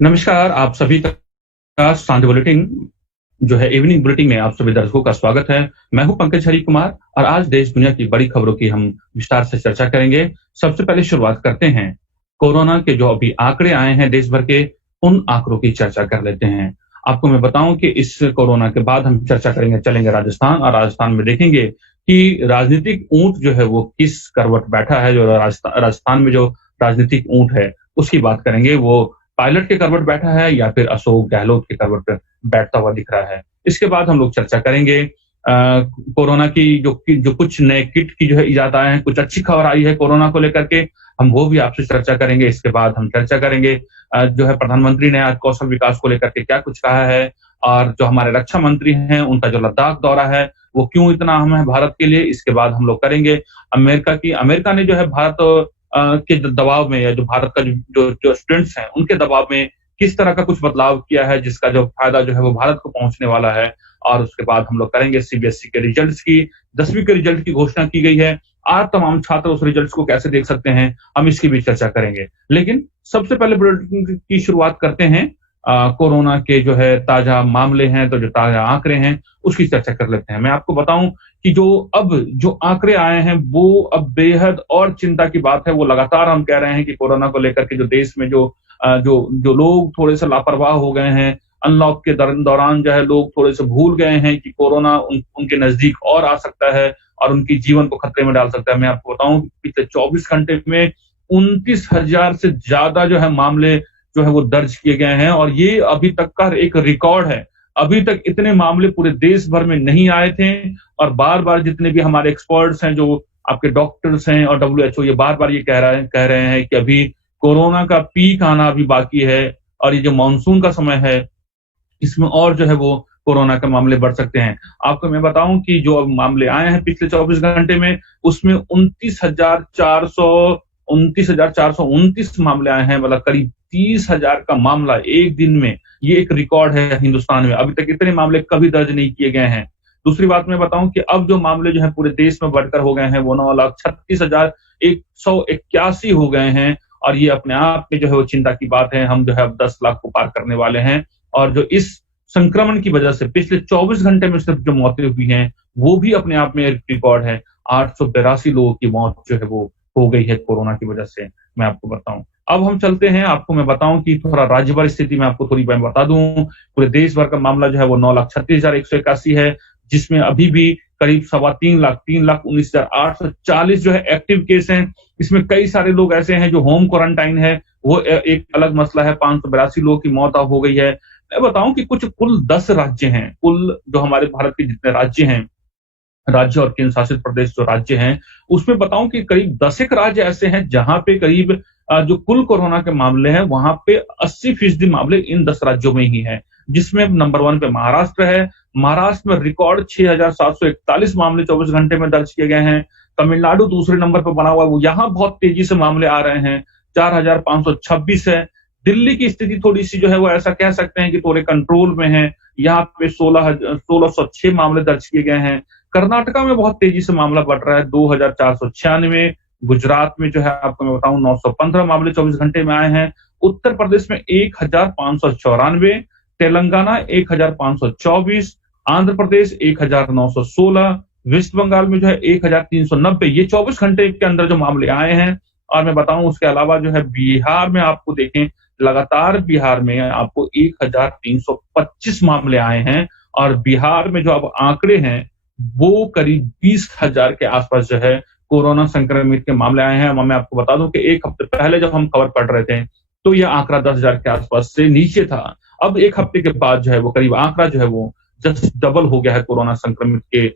नमस्कार, आप सभी का सांझ बुलेटिन जो है इवनिंग बुलेटिन में आप सभी दर्शकों का स्वागत है। मैं हूं पंकज हरि कुमार और आज देश दुनिया की बड़ी खबरों की हम विस्तार से चर्चा करेंगे। सबसे पहले शुरुआत करते हैं, कोरोना के जो अभी आंकड़े आए हैं देश भर के, उन आंकड़ों की चर्चा कर लेते हैं। आपको मैं बताऊं कि इस कोरोना के बाद हम चर्चा करेंगे, चलेंगे राजस्थान और राजस्थान में देखेंगे कि राजनीतिक ऊंट जो है वो किस करवट बैठा है। जो राजस्थान में जो राजनीतिक ऊंट है उसकी बात करेंगे, वो पायलट के करवट बैठा है या फिर अशोक गहलोत के करवट पे बैठता हुआ दिख रहा है। इसके बाद हम लोग चर्चा करेंगे कोरोना की जो कुछ नए किट की जो है इजाद आए हैं, कुछ अच्छी खबर आई है कोरोना को लेकर के, हम वो भी आपसे चर्चा करेंगे। इसके बाद हम चर्चा करेंगे जो है प्रधानमंत्री ने आज कौशल विकास को लेकर के क्या कुछ कहा है, और जो हमारे रक्षा मंत्री हैं उनका जो लद्दाख दौरा है वो क्यों इतना अहम है भारत के लिए। इसके बाद हम लोग करेंगे अमेरिका ने जो है भारत के दबाव में, या जो भारत का जो स्टूडेंट्स हैं उनके दबाव में किस तरह का कुछ बदलाव किया है, जिसका जो फायदा जो है वो भारत को पहुंचने वाला है। और उसके बाद हम लोग करेंगे सीबीएसई के रिजल्ट्स की, 10वीं के रिजल्ट की घोषणा की गई है। आज तमाम छात्र उस रिजल्ट्स को कैसे देख सकते हैं, हम इसकी भी चर्चा करेंगे। लेकिन सबसे पहले बुलेटिन की शुरुआत करते हैं, कोरोना के जो है ताजा मामले हैं, तो जो ताजा आंकड़े हैं उसकी चर्चा कर लेते हैं। मैं आपको बताऊं कि जो आंकड़े आए हैं वो अब बेहद और चिंता की बात है। वो लगातार हम कह रहे हैं कि कोरोना को लेकर के जो देश में जो लोग थोड़े से लापरवाह हो गए हैं, अनलॉक के दौरान जो है लोग थोड़े से भूल गए हैं कि कोरोना उनके नजदीक और आ सकता है और उनकी जीवन को खतरे में डाल सकता है। मैं आपको बताऊं पिछले 24 घंटे में 29,000 से ज्यादा जो है मामले जो है वो दर्ज किए गए हैं, और ये अभी तक का एक रिकॉर्ड है। अभी तक इतने मामले पूरे देश भर में नहीं आए थे, और बार बार जितने भी हमारे एक्सपर्ट्स हैं, जो आपके डॉक्टर्स हैं और डब्ल्यूएचओ, ये बार बार ये कह रहे हैं कि अभी कोरोना का पीक आना अभी बाकी है, और ये जो मानसून का समय है इसमें और जो है वो कोरोना के मामले बढ़ सकते हैं। आपको मैं बताऊं कि जो अब मामले आए हैं पिछले 24 घंटे में, उसमें 29,429 मामले आए हैं, मतलब करीब 30,000 का मामला एक दिन में। ये एक रिकॉर्ड है हिंदुस्तान में, अभी तक इतने मामले कभी दर्ज नहीं किए गए हैं। दूसरी बात मैं बताऊं कि अब जो मामले जो है पूरे देश में बढ़कर हो गए हैं वो 9,36,181 हो गए हैं, और ये अपने आप में जो है वो चिंता की बात है। हम जो है अब 10 लाख को पार करने वाले हैं, और जो इस संक्रमण की वजह से पिछले 24 घंटे में सिर्फ जो मौतें हुई हैं वो भी अपने आप में एक रिकॉर्ड है। 882 लोगों की मौत जो है वो हो गई है कोरोना की वजह से, मैं आपको बताऊं। अब हम चलते हैं, आपको मैं बताऊं कि थोड़ा राज्य भर स्थिति में आपको थोड़ी मैं बता दूं। पूरे देश भर का मामला जो है वो 9,36,181 है, जिसमें अभी भी करीब 3,19,840 जो है एक्टिव केस हैं। इसमें कई सारे लोग ऐसे हैं जो होम क्वारंटाइन है, वो एक अलग मसला है। 582 लोगों की मौत अब हो गई है। मैं बताऊं कि कुल 10 राज्य हैं, कुल जो हमारे भारत के जितने राज्य हैं, राज्य और केंद्र शासित प्रदेश जो राज्य हैं, उसमें बताऊं कि करीब 10 एक राज्य ऐसे हैं जहां पे करीब जो कुल कोरोना के मामले हैं वहां पे 80% मामले इन 10 राज्यों में ही हैं। जिसमें नंबर 1 पे महाराष्ट्र है। महाराष्ट्र में रिकॉर्ड 6,741 मामले 24 घंटे में दर्ज किए गए हैं। तमिलनाडु दूसरे नंबर पर बना हुआ है, वो यहाँ बहुत तेजी से मामले आ रहे हैं, 4,526 है। दिल्ली की स्थिति थोड़ी सी जो है वो ऐसा कह सकते हैं कि थोड़े कंट्रोल में है, यहाँ पे 1606 मामले दर्ज किए गए हैं। कर्नाटका में बहुत तेजी से मामला बढ़ रहा है, 2,496। गुजरात में जो है आपको मैं बताऊं 915 मामले 24 घंटे में आए हैं। उत्तर प्रदेश में 1,594, तेलंगाना 1,524, आंध्र प्रदेश 1,916, वेस्ट बंगाल में जो है 1,390। ये 24 घंटे के अंदर जो मामले आए हैं। और मैं बताऊं उसके अलावा जो है बिहार में आपको देखें, लगातार बिहार में आपको 1,325 मामले आए हैं, और बिहार में जो अब आंकड़े हैं वो करीब 20,000 के आसपास जो है कोरोना संक्रमित के मामले आए हैं। मैं आपको बता दूं कि एक हफ्ते पहले जब हम खबर पढ़ रहे थे तो यह आंकड़ा 10,000 के आसपास से नीचे था। अब एक हफ्ते के बाद जो है वो करीब आंकड़ा जो है वो जस्ट डबल हो गया है कोरोना संक्रमित के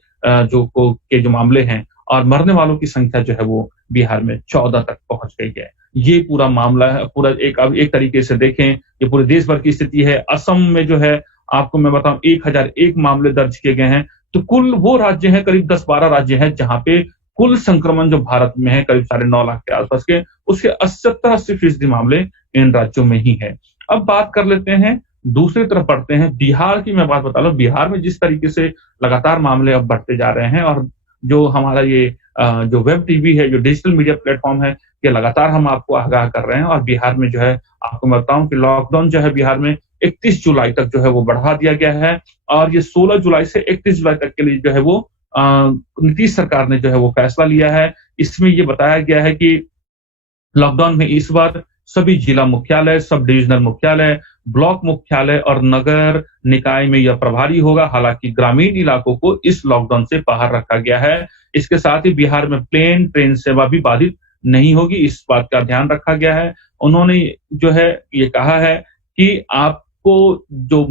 जो मामले हैं, और मरने वालों की संख्या जो है वो बिहार में 14 तक पहुंच गई है। ये पूरा मामला है, पूरा एक तरीके से देखें ये पूरे देश भर की स्थिति है। असम में जो है आपको मैं बताऊं 1,001 मामले दर्ज किए गए हैं। तो कुल वो राज्य हैं, करीब 10-12 राज्य हैं जहां पे कुल संक्रमण जो भारत में है करीब 9.5 लाख के आसपास के, उसके 70-80% मामले इन राज्यों में ही है। अब बात कर लेते हैं, दूसरी तरफ बढ़ते हैं बिहार की। मैं बात बता लूं, बिहार में जिस तरीके से लगातार मामले अब बढ़ते जा रहे हैं, और जो हमारा ये जो वेब टीवी है, जो डिजिटल मीडिया प्लेटफ़ॉर्म है, ये लगातार हम आपको आगाह कर रहे हैं और बिहार में जो है आपको मैं बताऊँ कि लॉकडाउन जो है बिहार में 31 जुलाई तक जो है वो बढ़ा दिया गया है और ये 16 जुलाई से 31 जुलाई तक के लिए जो है वो अ, नीतीश सरकार ने जो है वो फैसला लिया है। इसमें ये बताया गया है कि लॉकडाउन में इस बार सभी जिला मुख्यालय, सब डिविजनल मुख्यालय, ब्लॉक मुख्यालय और नगर निकाय में यह प्रभावी होगा। हालाँकि ग्रामीण इलाकों को इस लॉकडाउन से बाहर रखा गया है। इसके साथ ही बिहार में प्लेन ट्रेन सेवा भी बाधित नहीं होगी, इस बात का ध्यान रखा गया है। उन्होंने जो है ये कहा है कि आपको जो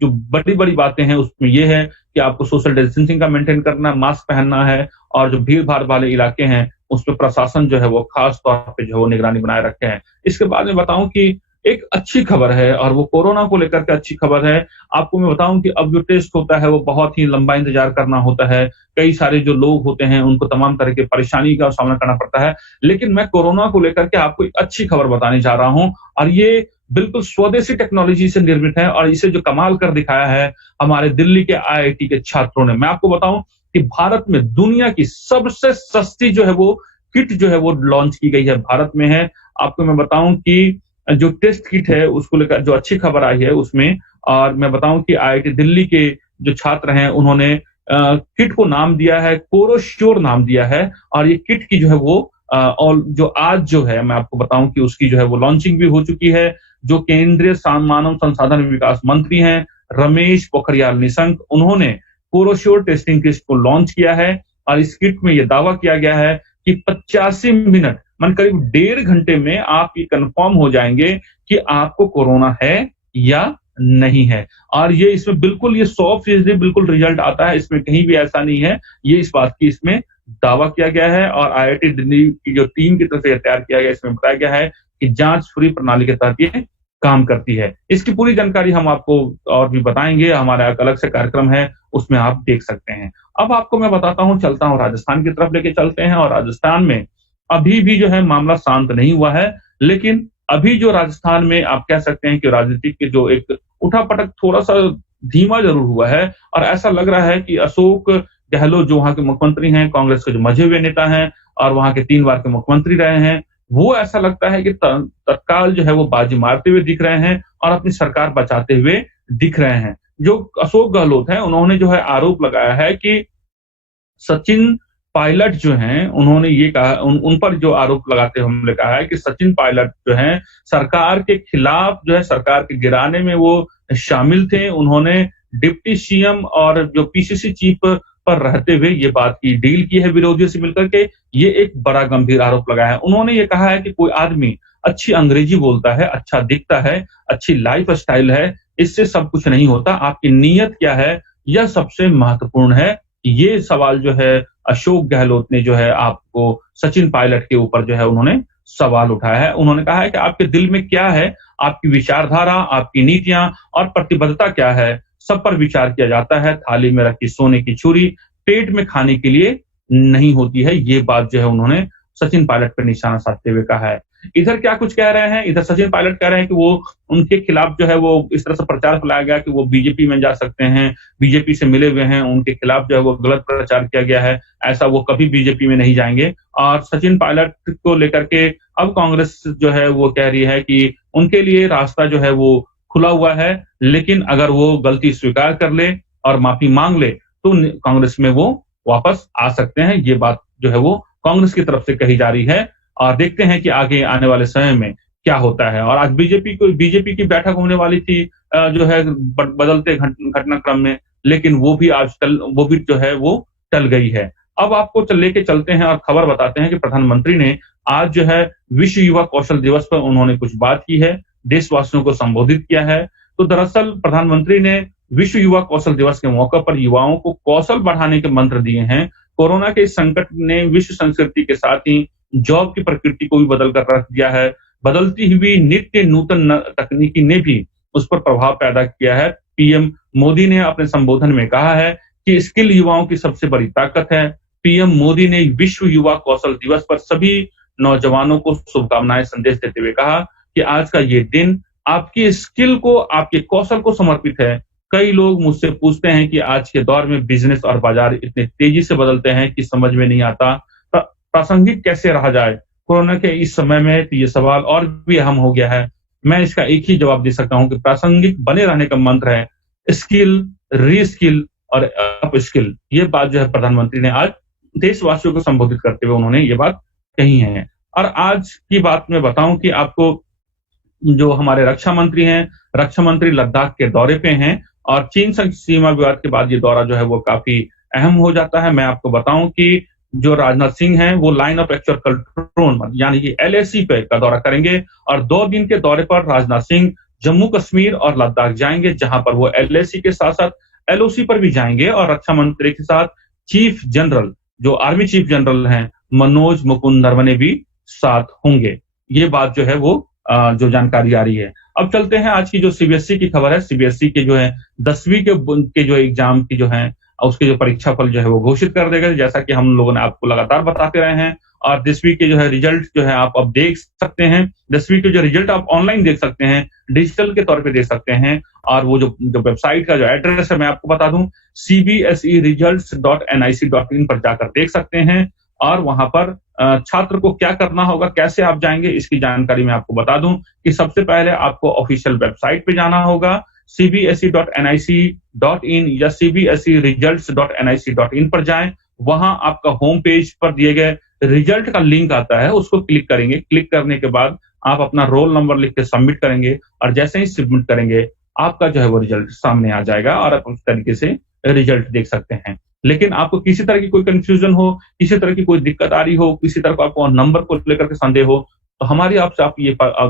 जो बड़ी-बड़ी बातें हैं उसमें ये है कि आपको सोशल डिस्टेंसिंग का मेंटेन करना, मास्क पहनना है और जो भीड़-भाड़ वाले इलाके हैं उसपे प्रशासन जो है वो खास तौर पे जो है वो निगरानी बनाए रखे हैं। इसके बाद मैं बताऊँ कि एक अच्छी खबर है और वो कोरोना को लेकर के अच्छी खबर है। आपको मैं बताऊँ कि अब जो टेस्ट होता है वो बहुत ही लंबा इंतज़ार करना होता है। कई सारे जो लोग होते हैं उनको तमाम तरह की परेशानी का सामना करना पड़ता है। लेकिन मैं कोरोना को लेकर के आपको एक अच्छी खबर बताने जा रहा हूँ और ये बिल्कुल स्वदेशी टेक्नोलॉजी से निर्मित है और इसे जो कमाल कर दिखाया है हमारे दिल्ली के आईआईटी के छात्रों ने। मैं आपको बताऊँ कि भारत में दुनिया की सबसे सस्ती जो है वो किट जो है वो लॉन्च की गई है, भारत में है। आपको मैं बताऊँ कि जो टेस्ट किट है उसको लेकर जो अच्छी खबर आई है उसमें और मैं बताऊँ कि आईआईटी दिल्ली के जो छात्र हैं उन्होंने किट को नाम दिया है, कोरोश्योर नाम दिया है और ये किट की जो है वो और जो आज जो है मैं आपको बताऊँ कि उसकी जो है वो लॉन्चिंग भी हो चुकी है। जो केंद्रीय मानव संसाधन विकास मंत्री हैं, रमेश पोखरियाल निशंक, उन्होंने कोरोश्योर टेस्टिंग किट को लॉन्च किया है और इस किट में ये दावा किया गया है कि 85 मिनट मन करीब 1.5 घंटे में आप ये कन्फर्म हो जाएँगे कि आपको कोरोना है या नहीं है। और ये इसमें बिल्कुल ये 100% बिल्कुल रिज़ल्ट आता है, इसमें कहीं भी ऐसा नहीं है। ये इस बात की इसमें दावा किया गया है और आईआईटी दिल्ली की जो टीम की तरफ से तैयार किया गया है, इसमें बताया गया है कि जाँच फ्री प्रणाली के तहत ये काम करती है। इसकी पूरी जानकारी हम आपको और भी बताएँगे, हमारा एक अलग से कार्यक्रम है, उसमें आप देख सकते हैं। अब आपको मैं बताता हूँ, चलता हूँ राजस्थान की तरफ लेके चलते हैं और राजस्थान में अभी भी जो है मामला शांत नहीं हुआ है, लेकिन अभी जो राजस्थान में आप कह सकते हैं कि राजनीतिक के जो एक उठा-पटक थोड़ा-सा धीमा ज़रूर हुआ है और ऐसा लग रहा है कि अशोक गहलोत जो वहाँ के मुख्यमंत्री हैं, कांग्रेस के जो मंझे हुए नेता हैं और वहाँ के 3 बार के मुख्यमंत्री रहे हैं, वो ऐसा लगता है कि तत्काल जो है वो बाजी मारते हुए दिख रहे हैं और अपनी सरकार बचाते हुए दिख रहे हैं। जो अशोक गहलोत हैं, उन्होंने जो है आरोप लगाया है कि सचिन पायलट जो हैं, उन्होंने ये कहा उन पर जो आरोप लगाते हुए हमने कहा है कि सचिन पायलट जो हैं, सरकार के खिलाफ जो है सरकार के गिराने में वो शामिल थे। उन्होंने डिप्टी सीएम और जो पीसीसी चीफ पर रहते हुए ये बात की डील की है विरोधियों से मिलकर के, ये एक बड़ा गंभीर आरोप लगाया है। उन्होंने ये कहा है कि कोई आदमी अच्छी अंग्रेजी बोलता है, अच्छा दिखता है, अच्छी लाइफ़स्टाइल है, इससे सब कुछ नहीं होता। आपकी नीयत क्या है, यह सबसे महत्वपूर्ण है। ये सवाल जो है अशोक गहलोत ने जो है आपको सचिन पायलट के ऊपर जो है उन्होंने सवाल उठाया है। उन्होंने कहा है कि आपके दिल में क्या है, आपकी विचारधारा, आपकी नीतियाँ और प्रतिबद्धता क्या है, सब पर विचार किया जाता है। थाली में रखी सोने की छुरी पेट में खाने के लिए नहीं होती है। ये बात जो है उन्होंने सचिन पायलट पे निशाना साधते हुए कहा है। इधर क्या कुछ कह रहे हैं, इधर सचिन पायलट कह रहे हैं कि वो उनके खिलाफ जो है वो इस तरह से प्रचार फैलाया गया कि वो बीजेपी में जा सकते हैं, बीजेपी से मिले हुए हैं, उनके खिलाफ जो है वो गलत प्रचार किया गया है, ऐसा वो कभी बीजेपी में नहीं जाएँगे। और सचिन पायलट को लेकर के अब कांग्रेस जो है वो कह रही है कि उनके लिए रास्ता जो है वो खुला हुआ है, लेकिन अगर वो गलती स्वीकार कर ले और माफ़ी माँग ले, तो कांग्रेस में वो वापस आ सकते हैं। ये बात जो है वो कांग्रेस की तरफ से कही जा रही है और देखते हैं कि आगे आने वाले समय में क्या होता है। और आज बीजेपी की बैठक होने वाली थी जो है बदलते घटनाक्रम में, लेकिन वो भी जो है वो टल गई है। अब आपको लेके चलते हैं और खबर बताते हैं कि प्रधानमंत्री ने आज जो है विश्व युवा कौशल दिवस पर उन्होंने कुछ बात की है, देशवासियों को संबोधित किया है। तो दरअसल प्रधानमंत्री ने विश्व युवा कौशल दिवस के मौके पर युवाओं को कौशल बढ़ाने के मंत्र दिए हैं। कोरोना के इस संकट ने विश्व संस्कृति के साथ ही जॉब की प्रकृति को भी बदल कर रख दिया है। बदलती हुई नित्य नूतन तकनीकी ने भी उस पर प्रभाव पैदा किया है। पीएम मोदी ने अपने संबोधन में कहा है कि स्किल युवाओं की सबसे बड़ी ताकत है। पीएम मोदी ने विश्व युवा कौशल दिवस पर सभी नौजवानों को शुभकामनाएं संदेश देते हुए कहा कि आज का ये दिन आपकी स्किल को, आपके कौशल को समर्पित है। कई लोग मुझसे पूछते हैं कि आज के दौर में बिजनेस और बाजार इतने तेजी से बदलते हैं कि समझ में नहीं आता। प्रासंगिक कैसे रहा जाए कोरोना के इस समय में, तो ये सवाल और भी अहम हो गया है। मैं इसका एक ही जवाब दे सकता हूँ कि प्रासंगिक बने रहने का मंत्र है स्किल, रीस्किल और अप स्किल। ये बात जो है प्रधानमंत्री ने आज देशवासियों को संबोधित करते हुए उन्होंने ये बात कही है। और आज की बात मैं बताऊं कि आपको जो हमारे रक्षा मंत्री हैं, रक्षा मंत्री लद्दाख के दौरे पे हैं और चीन संग सीमा विवाद के बाद ये दौरा जो है वो काफ़ी अहम हो जाता है। मैं आपको बताऊँ कि जो राजनाथ सिंह हैं, वो लाइन ऑफ एक्चुअल कंट्रोल यानी कि एलएसी पे का दौरा करेंगे और 2 दिन के दौरे पर राजनाथ सिंह जम्मू कश्मीर और लद्दाख जाएँगे, जहाँ पर वो एलएसी के साथ-साथ एलओसी पर भी जाएँगे और रक्षा मंत्री के साथ चीफ जनरल, जो आर्मी चीफ जनरल हैं, मनोज मुकुंद नरवणे भी साथ होंगे। ये बात जो है वो जो जानकारी आ रही है। अब चलते हैं आज की जो सीबीएसई की खबर है। सीबीएसई के जो है 10वीं के जो एग्जाम की जो है उसके जो परीक्षा फल जो है वो घोषित कर देगा, जैसा कि हम लोगों ने आपको लगातार बताते रहे हैं। और 10वीं के जो है रिजल्ट जो है आप अब देख सकते हैं। 10वीं के जो रिजल्ट आप ऑनलाइन देख सकते हैं, डिजिटल के तौर पे देख सकते हैं। और वो जो वेबसाइट का जो एड्रेस है मैं आपको बता दूं, cbseresults.nic.in पर जाकर देख सकते हैं। और वहां पर छात्र को क्या करना होगा, कैसे आप जाएंगे, इसकी जानकारी मैं आपको बता दूं कि सबसे पहले आपको ऑफिशियल वेबसाइट पे जाना होगा cbse.nic.in या cbseresults.nic.in पर जाएं। वहां आपका होम पेज पर दिए गए रिजल्ट का लिंक आता है, उसको क्लिक करेंगे। क्लिक करने के बाद आप अपना रोल नंबर लिख के सबमिट करेंगे और जैसे ही सबमिट करेंगे आपका जो है वो रिजल्ट सामने आ जाएगा और आप उस तरीके से रिजल्ट देख सकते हैं। लेकिन आपको किसी तरह की कोई कंफ्यूजन हो, किसी तरह की कोई दिक्कत आ रही हो, किसी तरह का आपको नंबर को लेकर के संदेह हो, तो हमारी आपसे आप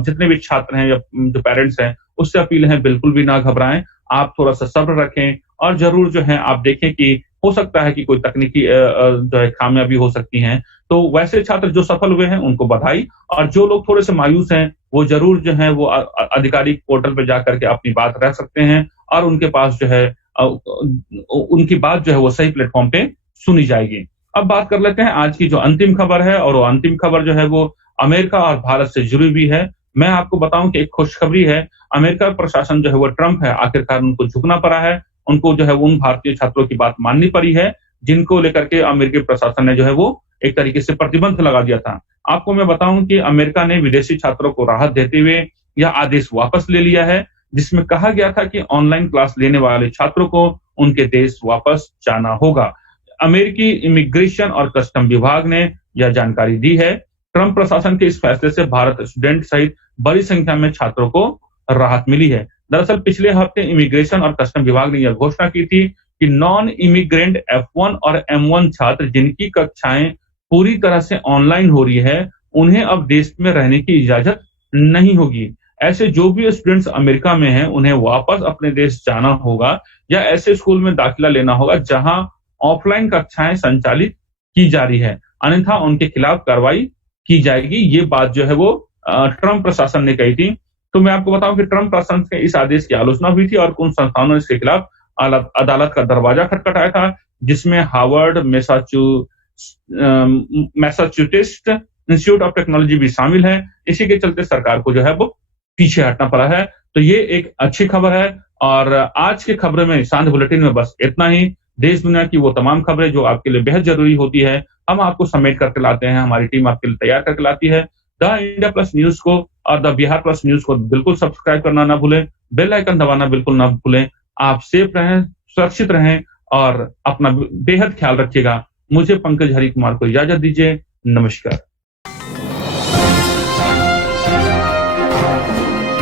जितने भी छात्र हैं या जो पेरेंट्स हैं, उससे अपील है बिल्कुल भी ना घबराएं। आप थोड़ा-सा सब्र रखें और ज़रूर जो है आप देखें कि हो सकता है कि कोई तकनीकी जो है खामियाँ भी हो सकती हैं। तो वैसे छात्र जो सफल हुए हैं उनको बधाई, और जो लोग थोड़े से मायूस हैं वो ज़रूर जो है वो आधिकारिक पोर्टल पे जाकर के अपनी बात रख सकते हैं और उनके पास जो है उनकी बात जो है वो सही प्लेटफ़ॉर्म पे सुनी जाएगी। अब बात कर लेते हैं आज की जो अंतिम खबर है, और वो अंतिम खबर जो है वो अमेरिका और भारत से जुड़ी हुई है। मैं आपको बताऊं कि एक खुशखबरी है। अमेरिका प्रशासन जो है वो ट्रंप है, आखिरकार उनको झुकना पड़ा है। उनको जो है उन भारतीय छात्रों की बात माननी पड़ी है जिनको लेकर के अमेरिकी प्रशासन ने जो है वो एक तरीके से प्रतिबंध लगा दिया था। आपको मैं बताऊं कि अमेरिका ने विदेशी छात्रों को राहत देते हुए यह आदेश वापस ले लिया है, जिसमें कहा गया था कि ऑनलाइन क्लास लेने वाले छात्रों को उनके देश वापस जाना होगा। अमेरिकी इमिग्रेशन और कस्टम विभाग ने यह जानकारी दी है। ट्रंप प्रशासन के इस फैसले से भारत स्टूडेंट सहित बड़ी संख्या में छात्रों को राहत मिली है। दरअसल पिछले हफ्ते इमिग्रेशन और कस्टम विभाग ने यह घोषणा की थी कि नॉन इमिग्रेंट F1 और M1 छात्र जिनकी कक्षाएं पूरी तरह से ऑनलाइन हो रही है, उन्हें अब देश में रहने की इजाजत नहीं होगी। ऐसे जो भी स्टूडेंट्स अमेरिका में हैं, उन्हें वापस अपने देश जाना होगा या ऐसे स्कूल में दाखिला लेना होगा जहां ऑफलाइन कक्षाएं संचालित की जा रही है, अन्यथा उनके खिलाफ कार्रवाई की जाएगी। ये बात जो है वो ट्रंप प्रशासन ने कही थी। तो मैं आपको बताऊं कि ट्रंप प्रशासन के इस आदेश की आलोचना हुई थी और कुछ संस्थानों ने इसके खिलाफ अदालत का दरवाजा खटखटाया था, जिसमें Harvard, Massachusetts institute of technology भी शामिल है। इसी के चलते सरकार को जो है वो पीछे हटना पड़ा है। तो ये एक अच्छी खबर है। और आज की खबरों में, सांझ बुलेटिन में बस इतना ही। देश दुनिया की वो तमाम खबरें जो आपके लिए बेहद जरूरी होती है, हम आपको समेट करके लाते हैं, हमारी टीम आपके लिए तैयार करके लाती है। द इंडिया प्लस न्यूज को और द बिहार प्लस न्यूज को बिल्कुल सब्सक्राइब करना ना भूलें, बेल आइकन दबाना बिल्कुल ना भूलें। आप सेफ रहें, सुरक्षित रहें और अपना बेहद ख्याल रखिएगा। मुझे पंकज हरि कुमार को इजाजत दीजिए। नमस्कार।